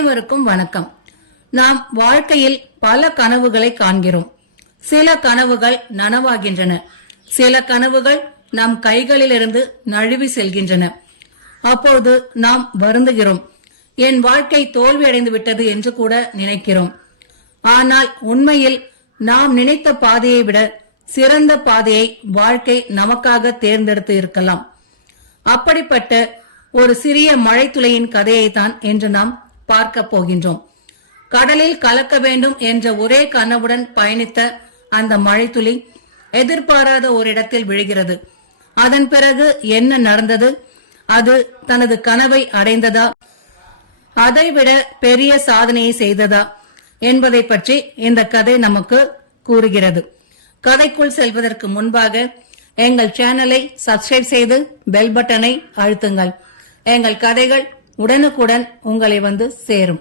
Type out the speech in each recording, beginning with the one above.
அனைவருக்கும் வணக்கம். நாம் வாழ்க்கையில் பல கனவுகளை காண்கிறோம். சில கனவுகள் நனவாகின்றன, சில கனவுகள் நம் கைகளிலிருந்து நழுவி செல்கின்றன. அப்போது நாம் வருந்துகிறோம், என் வாழ்க்கை தோல்வியடைந்து விட்டது என்று கூட நினைக்கிறோம். ஆனால் உண்மையில் நாம் நினைத்த பாதையை விட சிறந்த பாதையை வாழ்க்கை நமக்காக தேர்ந்தெடுத்து இருக்கலாம். அப்படிப்பட்ட ஒரு சிறிய மழைத்துளையின் கதையை தான் இன்று நாம் பார்க்க போகின்றோம். கடலில் கலக்க வேண்டும் என்ற ஒரே கனவுடன் பயணித்த அந்த மழைத்துளி எதிர்பாராத ஒரு இடத்தில் விழுகிறது. அதன் பிறகு என்ன நடந்தது? அது தனது கனவை அடைந்ததா, அதைவிட பெரிய சாதனையை செய்ததா என்பதை பற்றி இந்த கதை நமக்கு கூறுகிறது. கதைக்குள் செல்வதற்கு முன்பாக எங்கள் சேனலை சப்ஸ்கிரைப் செய்து பெல் பட்டனை அழுத்துங்கள். எங்கள் கதைகள் உடனுக்குடன் உங்களை வந்து சேரும்.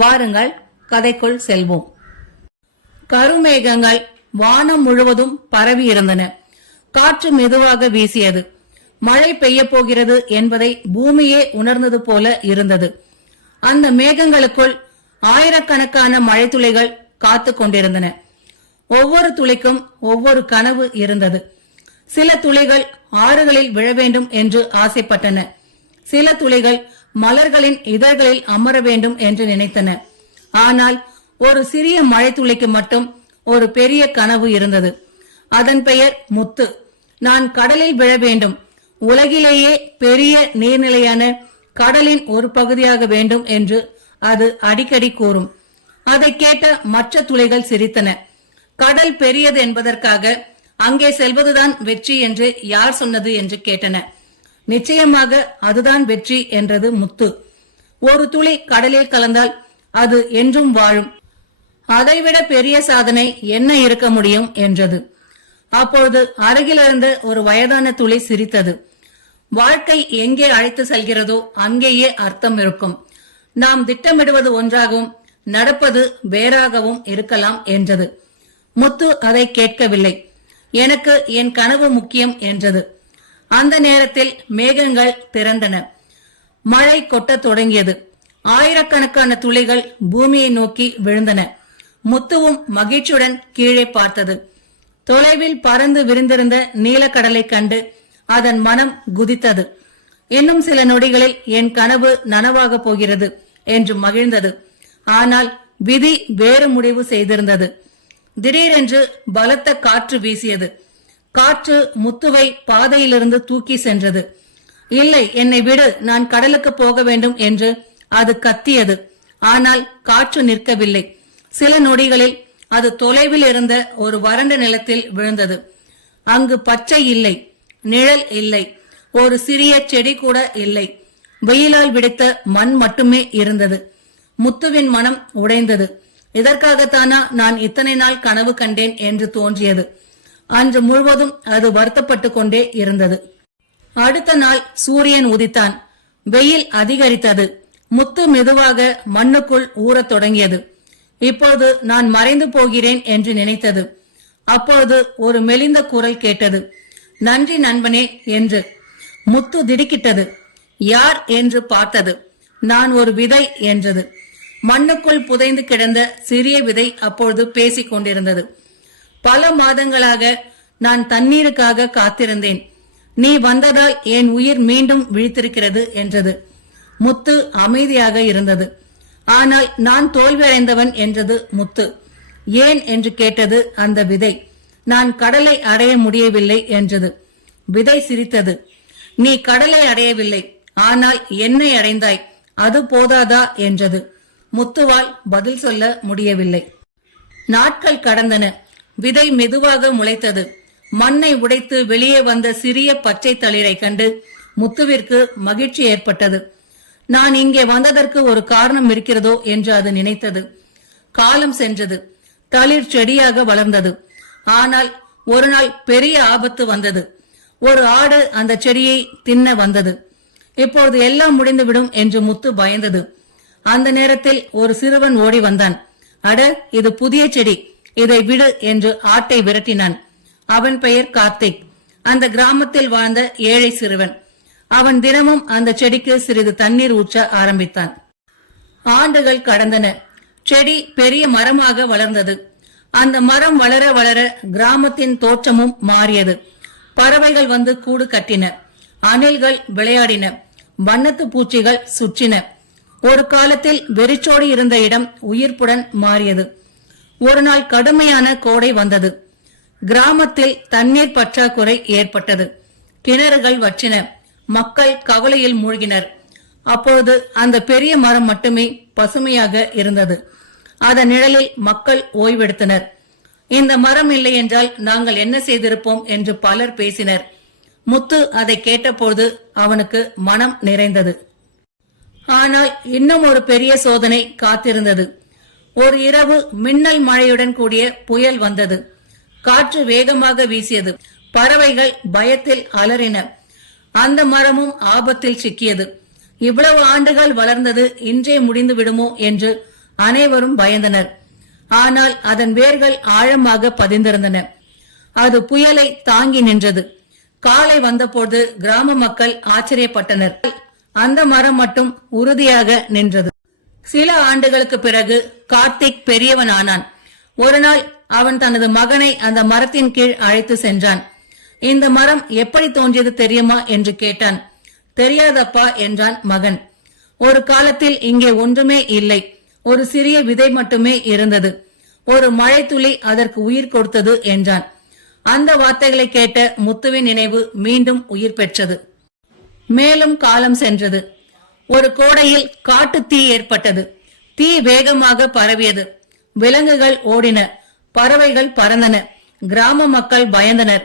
வாருங்கள், கதைக்குள் செல்வோம். கருமேகங்கள் வானம் முழுவதும் பரவி இருந்தன. காற்று மெதுவாக வீசியது. மழை பெய்ய போகிறது என்பதை பூமியே உணர்ந்தது போல இருந்தது. அந்த மேகங்களுக்குள் ஆயிரக்கணக்கான மழைத்துளிகள் காத்து கொண்டிருந்தன. ஒவ்வொரு துளிக்கும் ஒவ்வொரு கனவு இருந்தது. சில துளிகள் ஆறுகளில் விழ வேண்டும் என்று ஆசைப்பட்டன. சில துளிகள் மலர்களின் இதழ்களில் அமர வேண்டும் என்று நினைத்தன. ஆனால் ஒரு சிறிய மழைத்துளிக்கு மட்டும் ஒரு பெரிய கனவு இருந்தது. அதன் பெயர் முத்து. நான் கடலில் விழ வேண்டும், உலகிலேயே பெரிய நீர்நிலையான கடலின் ஒரு பகுதியாக வேண்டும் என்று அது அடிக்கடி கூறும். அதை கேட்ட மற்ற துளிகள் சிரித்தன. கடல் பெரியது என்பதற்காக அங்கே செல்வதுதான் வெற்றி என்று யார் சொன்னது என்று கேட்டன. நிச்சயமாக அதுதான் வெற்றி என்றது முத்து. ஒரு துளி கடலில் கலந்தால் அது என்றும் வாழும். அதைவிட பெரிய சாதனை என்ன இருக்க முடியும் என்றது. அப்பொழுது அருகில் இருந்த ஒரு வயதான துளி சிரித்தது. வாழ்க்கை எங்கே அழைத்து செல்கிறதோ அங்கேயே அர்த்தம் இருக்கும். நாம் திட்டமிடுவது ஒன்றாகவும் நடப்பது வேறாகவும் இருக்கலாம் என்றது. முத்து அதை கேட்கவில்லை. எனக்கு என் கனவு முக்கியம் என்றது. அந்த நேரத்தில் மேகங்கள் திரண்டன. மழை கொட்டத் தொடங்கியது. ஆயிரக்கணக்கான துளிகள் பூமியை நோக்கி விழுந்தன. முத்துவும் மகிழ்ச்சியுடன் கீழே பார்த்தது. தொலைவில் பறந்து விரிந்திருந்த நீலக்கடலை கண்டு அதன் மனம் குதித்தது. இன்னும் சில நொடிகளில் என் கனவு நனவாக போகிறது என்று மகிழ்ந்தது. ஆனால் விதி வேறு முடிவு செய்திருந்தது. திடீரென்று பலத்த காற்று வீசியது. காற்று முத்துவை பாதையிலிருந்து தூக்கி சென்றது. இல்லை, என்னை விடு, நான் கடலுக்கு போக வேண்டும் என்று அது கத்தியது. ஆனால் காற்று நிற்கவில்லை. சில நொடிகளில் அது தொலைவில் இருந்த ஒரு வறண்ட நிலத்தில் விழுந்தது. அங்கு பச்சை இல்லை, நிழல் இல்லை, ஒரு சிறிய செடி கூட இல்லை. வெயிலால் விடுத்த மண் மட்டுமே இருந்தது. முத்துவின் மனம் உடைந்தது. இதற்காகத்தானா நான் இத்தனை நாள் கனவு கண்டேன் என்று தோன்றியது. அன்று முழுவதும் அது வருத்தப்பட்டு கொண்டே இருந்தது. அடுத்த நாள் சூரியன் உதித்தான். வெயில் அதிகரித்தது. முத்து மெதுவாக மண்ணுக்குள் ஊறத் தொடங்கியது. இப்பொழுது நான் மறைந்து போகிறேன் என்று நினைத்தது. அப்பொழுது ஒரு மெலிந்த குரல் கேட்டது, நன்றி நண்பனே என்று. முத்து திடுக்கிட்டது. யார் என்று பார்த்தது. நான் ஒரு விதை என்றது. மண்ணுக்குள் புதைந்து கிடந்த சிறிய விதை அப்பொழுது பேசிக் கொண்டிருந்தது. பல மாதங்களாக நான் தண்ணீருக்காக காத்திருந்தேன். நீ வந்ததால் என் உயிர் மீண்டும் விழித்திருக்கிறது என்றது. முத்து அமைதியாக இருந்தது. ஆனால் நான் தோல்வியடைந்தவன் என்றது முத்து. ஏன் என்று கேட்டது அந்த விதை. நான் கடலை அடைய முடியவில்லை என்றது. விதை சிரித்தது. நீ கடலை அடையவில்லை, ஆனால் என்னை அடைந்தாய், அது போதாதா என்றது. முத்துவால் பதில் சொல்ல முடியவில்லை. நாட்கள் கடந்தன. விதை மெதுவாக முளைத்தது. மண்ணை உடைத்து வெளியே வந்த சிறிய பச்சை தளிரை கண்டு முத்துவிற்கு மகிழ்ச்சி ஏற்பட்டது. நான் இங்கே வந்ததற்கு ஒரு காரணம் இருக்கிறதோ என்று அது நினைத்தது. காலம் சென்றது. தளிர் செடியாக வளர்ந்தது. ஆனால் ஒரு நாள் பெரிய ஆபத்து வந்தது. ஒரு ஆடு அந்த செடியை தின்ன வந்தது. இப்பொழுது எல்லாம் முடிந்துவிடும் என்று முத்து பயந்தது. அந்த நேரத்தில் ஒரு சிறுவன் ஓடி வந்தான். அட, இது புதிய செடி, இதை விடு என்று ஆட்டை விரட்டினான். அவன் பெயர் கார்த்திக். அந்த கிராமத்தில் வாழ்ந்த ஏழை சிறுவன். அவன் தினமும் அந்த செடிக்கு சிறிது தண்ணீர் ஊற்ற ஆரம்பித்தான். ஆண்டுகள் கடந்தன. செடி பெரிய மரமாக வளர்ந்தது. அந்த மரம் வளர வளர கிராமத்தின் தோற்றமும் மாறியது. பறவைகள் வந்து கூடு கட்டின, அணில்கள் விளையாடின, வண்ணத்து பூச்சிகள் சுற்றின. ஒரு காலத்தில் வெறிச்சோடி இருந்த இடம் உயிர்ப்புடன் மாறியது. ஒரு நாள் கடுமையான கோடை வந்தது. கிராமத்தில் தண்ணீர் பற்றாக்குறை ஏற்பட்டது. கிணறுகள் வற்றின. மக்கள் கவலையில் மூழ்கினர். அப்பொழுது அந்த பெரிய மரம் மட்டுமே பசுமையாக இருந்தது. அதன் நிழலில் மக்கள் ஓய்வெடுத்தனர். இந்த மரம் இல்லை என்றால் நாங்கள் என்ன செய்திருப்போம் என்று பலர் பேசினர். முத்து அதை கேட்டபோது அவனுக்கு மனம் நிறைந்தது. ஆனால் இன்னும் ஒரு பெரிய சோதனை காத்திருந்தது. ஒரு இரவு மின்னல் மழையுடன் கூடிய புயல் வந்தது. காற்று வேகமாக வீசியது. பறவைகள் பயத்தில் அலறின. அந்த மரமும் ஆபத்தில் சிக்கியது. இவ்வளவு ஆண்டுகள் வளர்ந்தது இன்றே முடிந்து விடுமோ என்று அனைவரும் பயந்தனர். ஆனால் அதன் வேர்கள் ஆழமாக பதிந்திருந்தன. அது புயலை தாங்கி நின்றது. காலை வந்தபோது கிராம மக்கள் ஆச்சரியப்பட்டனர். அந்த மரம் மட்டும் உறுதியாக நின்றது. சில ஆண்டுகளுக்கு பிறகு கார்த்திக் பெரியவனானான். ஒரு நாள் அவன் தனது மகனை அந்த மரத்தின் கீழ் அழைத்து சென்றான். இந்த மரம் எப்படி தோன்றியது தெரியுமா என்று கேட்டான். தெரியாதப்பா என்றான் மகன். ஒரு காலத்தில் இங்கே ஒன்றுமே இல்லை. ஒரு சிறிய விதை மட்டுமே இருந்தது. ஒரு மழை துளி அதற்கு உயிர் கொடுத்தது என்றான். அந்த வார்த்தைகளை கேட்ட முத்துவின் நினைவு மீண்டும் உயிர் பெற்றது. மேலும் காலம் சென்றது. ஒரு கோடையில் காட்டு தீ ஏற்பட்டது. தீ வேகமாக பரவியது. விலங்குகள் ஓடின, பறவைகள் பறந்தன, கிராம மக்கள் பயந்தனர்.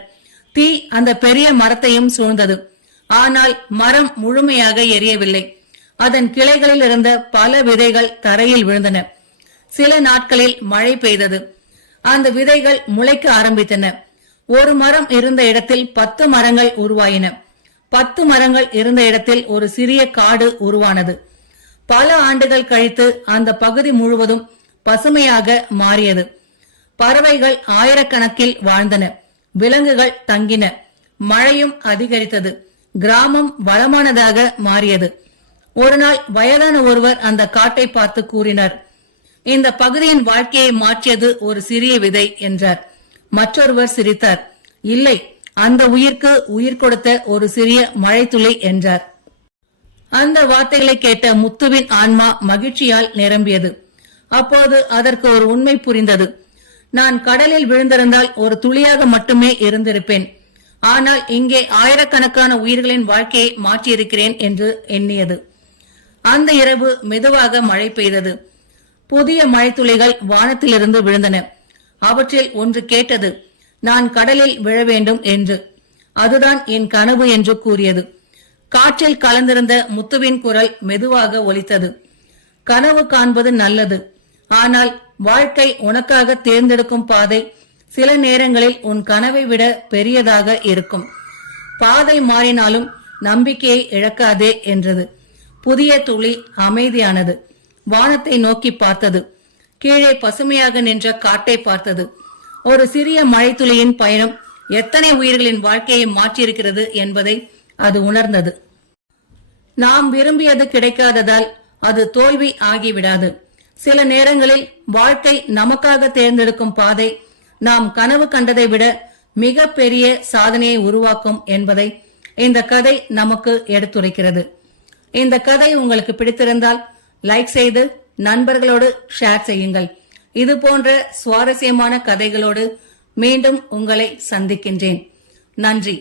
தீ அந்த பெரிய மரத்தையும் சூழ்ந்தது. ஆனால் மரம் முழுமையாக எரியவில்லை. அதன் கிளைகளில் இருந்த பல விதைகள் தரையில் விழுந்தன. சில நாட்களில் மழை பெய்தது. அந்த விதைகள் முளைக்க ஆரம்பித்தன. ஒரு மரம் இருந்த இடத்தில் 10 மரங்கள் உருவாயின. 10 மரங்கள் இருந்த இடத்தில் ஒரு சிறிய காடு உருவானது. பல ஆண்டுகள் கழித்து அந்த பகுதி முழுவதும் பசுமையாக மாறியது. பறவைகள் ஆயிரக்கணக்கில் வாழ்ந்தன. விலங்குகள் தங்கின. மழையும் அதிகரித்தது. கிராமம் வளமானதாக மாறியது. ஒரு நாள் வயதான ஒருவர் அந்த காட்டை பார்த்து கூறினார், இந்த பகுதியின் வாழ்க்கையை மாற்றியது ஒரு சிறிய விதை என்றார். மற்றொருவர் சிரித்தார். இல்லை, அந்த உயிர்க்கு உயிர் கொடுத்த ஒரு சிறிய மழைத்துளி என்றார். அந்த வார்த்தைகளை கேட்ட முத்துவின் ஆன்மா மகிழ்ச்சியால் நிரம்பியது. அப்போது அதற்கு ஒரு உண்மை புரிந்தது. நான் கடலில் விழுந்திருந்தால் ஒரு துளியாக மட்டுமே இருந்திருப்பேன். ஆனால் இங்கே ஆயிரக்கணக்கான உயிர்களின் வாழ்க்கையை மாற்றியிருக்கிறேன் என்று எண்ணியது. அந்த இரவு மெதுவாக மழை பெய்தது. புதிய மழைத்துளிகள் வானத்திலிருந்து விழுந்தன. அவற்றில் ஒன்று கேட்டது, நான் கடலில் விழ வேண்டும் என்று. அதுதான் என் கனவு என்று கூறியது. காற்றில் கலந்திருந்த முத்துவின் குரல் மெதுவாக ஒலித்தது. கனவு காண்பது நல்லது. ஆனால் வாழ்க்கை உனக்காக தேர்ந்தெடுக்கும் பாதை சில நேரங்களில் உன் கனவை விட பெரியதாக இருக்கும். பாதை மாறினாலும் நம்பிக்கையை இழக்காதே என்றது. புதிய துளி அமைதியானது. வானத்தை நோக்கி பார்த்தது. கீழே பசுமையாக நின்ற காட்டை பார்த்தது. ஒரு சிறிய மழைத்துளியின் பயணம் எத்தனை உயிர்களின் வாழ்க்கையை மாற்றியிருக்கிறது என்பதை அது உணர்ந்தது. நாம் விரும்பியது கிடைக்காததால் அது தோல்வி ஆகிவிடாது. சில நேரங்களில் வாழ்க்கை நமக்காக தேர்ந்தெடுக்கும் பாதை நாம் கனவு கண்டதை விட மிக பெரிய சாதனையை உருவாக்கும் என்பதை இந்த கதை நமக்கு எடுத்துரைக்கிறது. இந்த கதை உங்களுக்கு பிடித்திருந்தால் லைக் செய்து நண்பர்களோடு ஷேர் செய்யுங்கள். இது போன்ற சுவாரஸ்யமான கதைகளோடு மீண்டும் உங்களை சந்திக்கின்றேன். நன்றி.